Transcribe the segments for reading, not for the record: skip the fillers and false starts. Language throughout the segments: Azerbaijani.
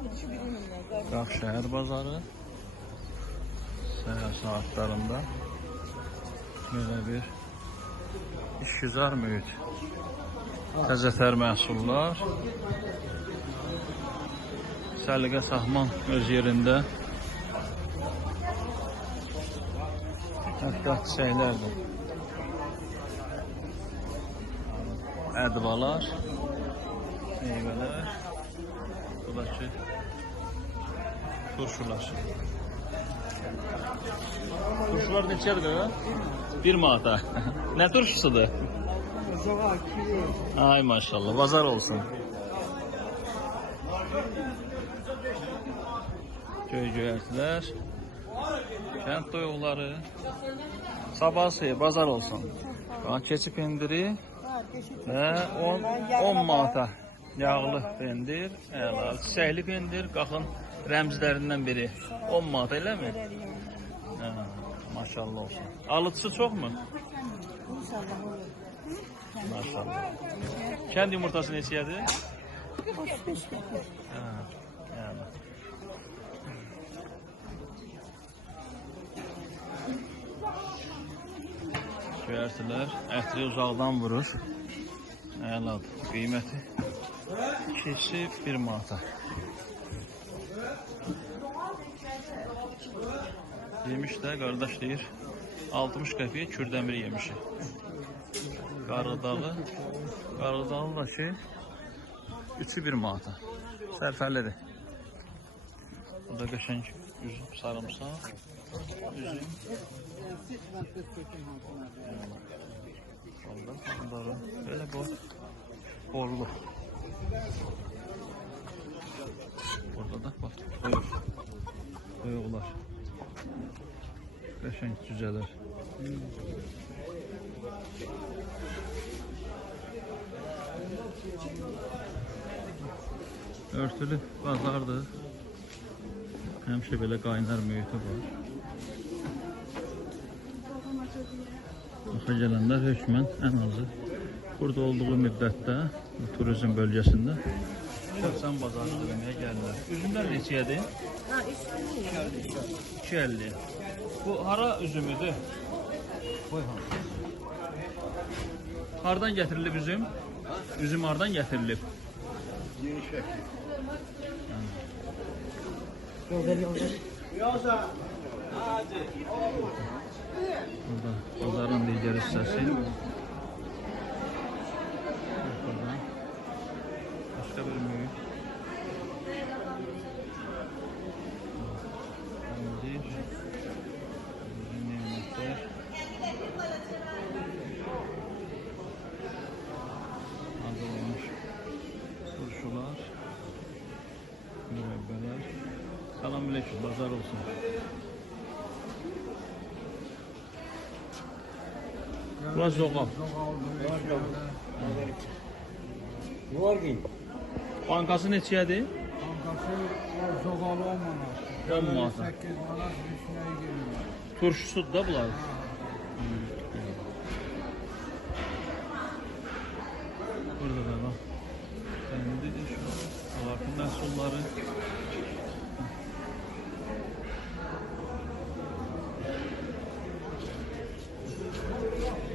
Qaxşəhər bazarı səhər saatlarında belə bir işgüzar mühit, təzətər məhsullar, səliqə sahman öz yerində, hətta çiçəklərdir, ədvalar, meyvələr, bu da ki turşular. Turşular neçədir? 1 manata. Nə turşusudur? Ay maşallah, bazar olsun. Göy-göyərtilər, kənd toyuqları, sabahsı, bazar olsun. Keçi pendiri və 10 manata yağlı pendir, çiçəkli pendir, qaxın rəmzlərindən biri 10 manat, elə mi? Maşallah olsun. Alıcısı çox mu? Maşallah. Kənd yumurtası neçəyədir? 35 qəpik. Göyərtilər, ətri uzaqdan vurur. Əladır. Qiyməti keçi 1 manata. Yemiş də qardaş deyir 60 qəpiyə kürdəmir yemişi. Qarıdalı da ki 3'ü 1 manata. Sərfəlidir. Bu da qəşəng üzüm, sarımsaq, üzüm. Onları böyle borlu. Burada da bak toyuqlar. Qəşəng cücələr. Örtülü bazardır. Həmişə belə qaynar mühiti var. Baxa gələnlər hökmən ən azı burada olduğu müddətdə bu turizm bölgəsində şəxsən bazarı görməyə gəlirlər. Üzümlər neçəyədir? 2.50. Bu hara üzümüdür? Hardan gətirilib üzüm? Üzüm hardan gətirilib? Yeni şəkil. Burada bazarın digər hissəsi. Burada başqa bir mühit. Hazırlanmış turşular, mürəbbələr. Selamünaleyküm, bazar olsun. Bu zoğal. Bankası neçəyədir? Bankası zoğalı 10 manat. 10 manat. 8 manat üstüne geliyor. Turşusudur da bunlar. Burada da bak. Kendidir şu alakın məhsulları.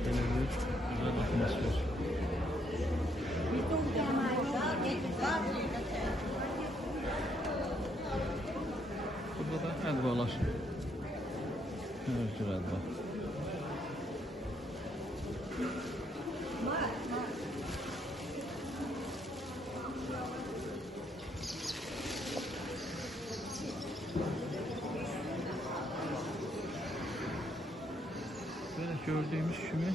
Böyle bir güzel atmosfer. Burada da ədvalar. Hər cür ədva. Böyle gördüğümüz kimi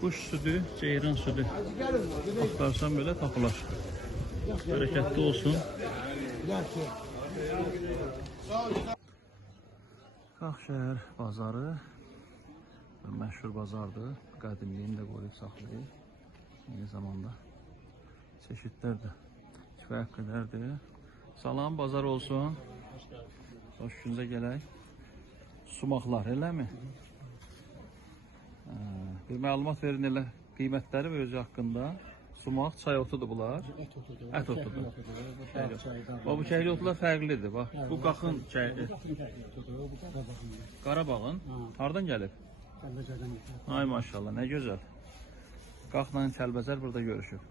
kuş sütü, ceyran sütü axtarsan böyle tapılar. Bereketli olsun. Qaxşəhər bazarı məşhur bazardır. Qədimliyini də qoruyub saxlayır. Eyni zamanda çeşidlər də kifayət qədərdir. Salam, bazar olsun. Hoş gününüzə gələk. Sumaqlar, eləmi? Bir məlumat verin elə qiymətləri və özü haqqında. sumaq, çay otudur bunlar. Et otudur. Ət otudur. Kəkli çaydan. Bu kəkli otlar fərqlidir. Bax, bu qaxın kəkli. Kəkli otudur. Bu Qarabağın. Qarabağın. Hardan gəlib? Kəlbəcərdən gəlir. Ay maşallah, nə gözəl. Qaxla Kəlbəcər burada görüşüb.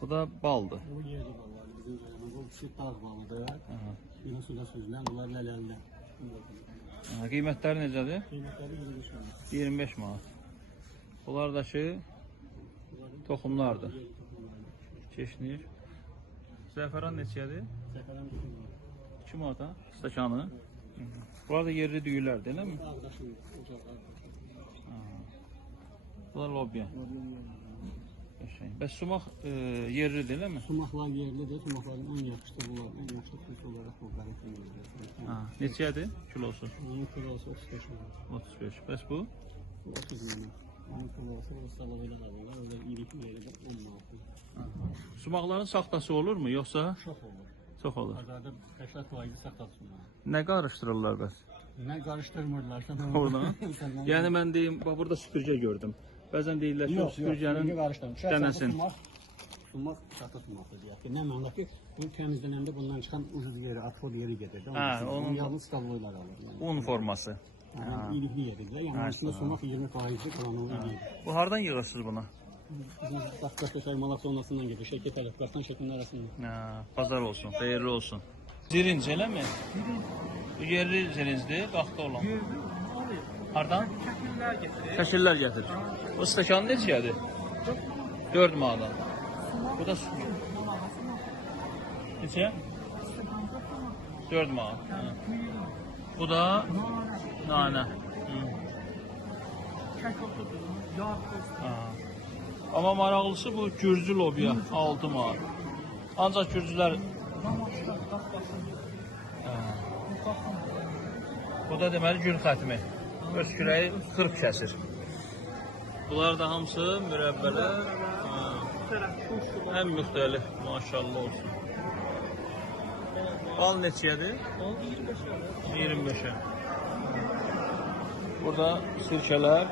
Bu da baldır. Bu yerli balları bizim cərəmə. Bu küçük dağ balıdır. Yine suda süzülən, bunlar lələllər. Qiymətləri necədir? Qiymətləri 25 manat. 25 manat. Bunlardakı toxumlardır. Çeşnir. Zəfəran neçədir? Səfərən 2 manat. 2 manata stəkanı. Bunlar da yerli düyülərdir, elə mi? Ağdaşın ocaqlar. Bunlar lobya. Bəs sumaq yerlidir, eləmi? Sumaqlar yerlidir. Sumaqların ən yaxşısı bunlar. Ən yaxşı kurs olaraq bu qələtdir. Neçədir kilosu? Bunun kilosu 35 manat. 35. Bəs bu? 30 manat. Bunun kilosu ustalığı ilə alırlar. Öyle iyilik yerində 10 manat. Sumaqların saxtası olurmu, yoxsa? Çox olur. Çox olur. Bazarda 80% saxta sumağı. Nə qarışdırırlar bəs? Nə qarışdırmırlarsa Oradan? Yəni mən deyim, bax burada süpürgə gördüm. Bəzən deyirlər ki, o süpürgənin dənəsin. Sumaq saxta sumaqdır deyək ki. Nə mənada ki, bu təmizlənəndə bundan çıxan ucuz yeri, atfol yeri gedir. Onun yalnız kabloylar alır. Yəni. Un forması. Yəni iyilikli yeridir. Yəni aslında sumaq 20%'lik kalan o iyi. Bu hardan yığırsınız buna? Bizim Qafqasya Saymalaq zonasından gedir. Şirket Qafqastan şirketin arasında. Pazar olsun, xeyirli olsun. Zirinc eləmi? Bu yerli zirincdir, qaxda olan. Hardan? Şəkillər gətir. Bu stəkan neçədir? 4 manat. Bu da su. Neçə? 4 manat. Bu da nanə. Amma maraqlısı bu gürcü lobya 6 manat. Ancaq gürcülər bu da deməli gül xətmi. Öz kürəyi 40 kəsir. Bunlar da hamısı mürəbbələr. Ən müxtəlif, maşallah olsun. Bal neçədir? 25'e. Burada sirkələr,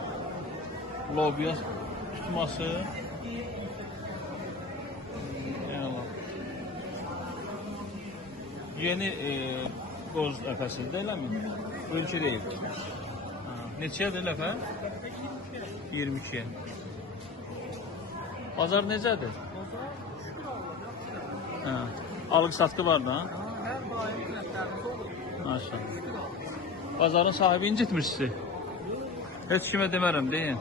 lobya tutması. Yeni qoz ləfəsində eləmi? Ölçü deyil. Neçədir ləfə? 22. Bazar necədir? Alıq-satqı var da? Maşallah. Bazarın sahibi incitmir sizi. Heç kimə demərəm, deyin.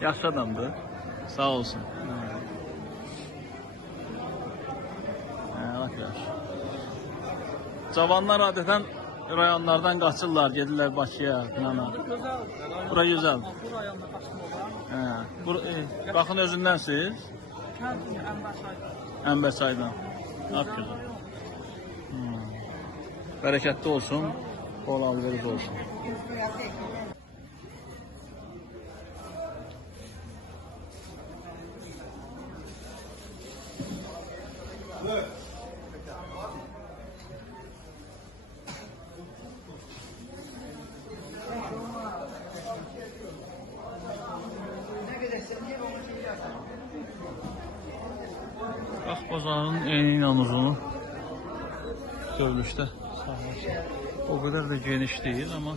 Yaxşı adamdır. Sağ olsun. Bak yaxşı. Cavanlar adətən rayonlardan qaçırlar, gedirlər Bakıya, Qınana. Bura gözəl. Bu rayonda qaçdım olar. Baxın özündənsiz? Ənbərsaydan. Lap gözəl. Bərəkətli olsun, bol alveriz olsun. Bax, bazarın eni ilə uzunu görülüşdə sahəsi. O qədər də geniş deyil, amma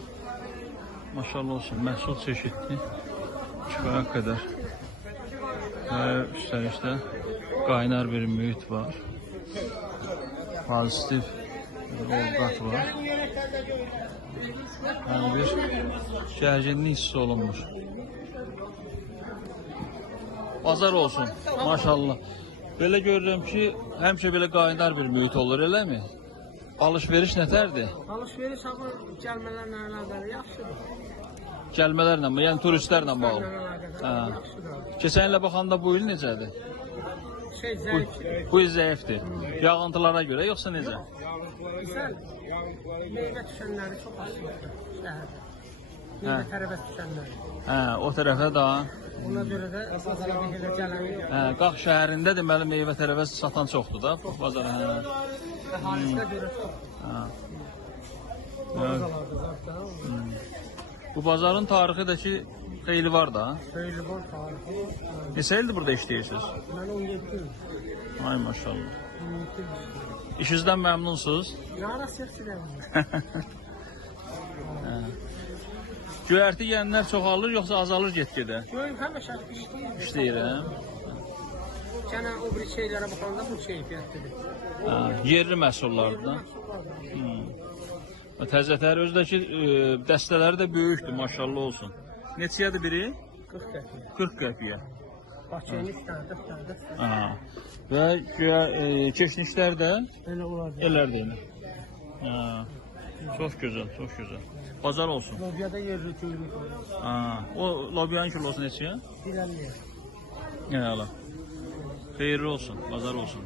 maşallah olsun, məhsul çeşidli, kifayət qədər. Üstəlik də qaynar bir mühit var. Pozitiv ovqat var. Yəni bir gərginlik hissi olunmuş. Bazar olsun, maşallah. Belə görürüm ki, həmişə belə qaynar bir mühit olur, elə mi? Alış-veriş nətərdir? Alış-veriş amma gəlmələrlə əlaqəli yaxşıdır. Gəlmələrlə, yəni turistlərlə bağlı. Keçən ilə baxanda bu il necədir? Bu il zəifdir. Yağıntılara görə, yoxsa necə? Güzel. Meyvə düşənləri çox azdır şəhərdə. Meyvə tərəvəz düşənləri. O tərəfə daha. Ona görə də bazara belə gələn. Qax şəhərində deməli meyvə tərəvəz satan çoxdur da bazara. Əhalisinə görə çox. Bu bazarın tarixi də ki, Xeyli var da. Şöyle bol tarihi. Neçə ildir burada işləyirsiniz? Ben 17 yıl. Ay maşallah. 17 yıl. İşinizdən məmnunsunuz? Yarası yok silahım. Göyərti yeyənlər çoxalır yoxsa azalır get-gedə? Göğün həmişə işləyir. İşləyirəm. Gene o bir şeylere bakanda bu keyfiyetlidir. Yerli məhsullardır da. Təzətər özdəki dəstələri də böyükdür, maşallah olsun. Neçəyədir biri? 40 qəpiyə. 40 qəpiyə. Bakıya 3 tane, 4 tane, 4 tane. Və keçnişlər də Öyle olacaq. elərdir yəni. Çox gözəl, çox gözəl. Bazar olsun. Lobiyada yerli köylü koyuyor. O lobiyanın kilosu neçəyə? Dilenmiyor. Yəni ala. Xeyirli olsun, bazar olsun.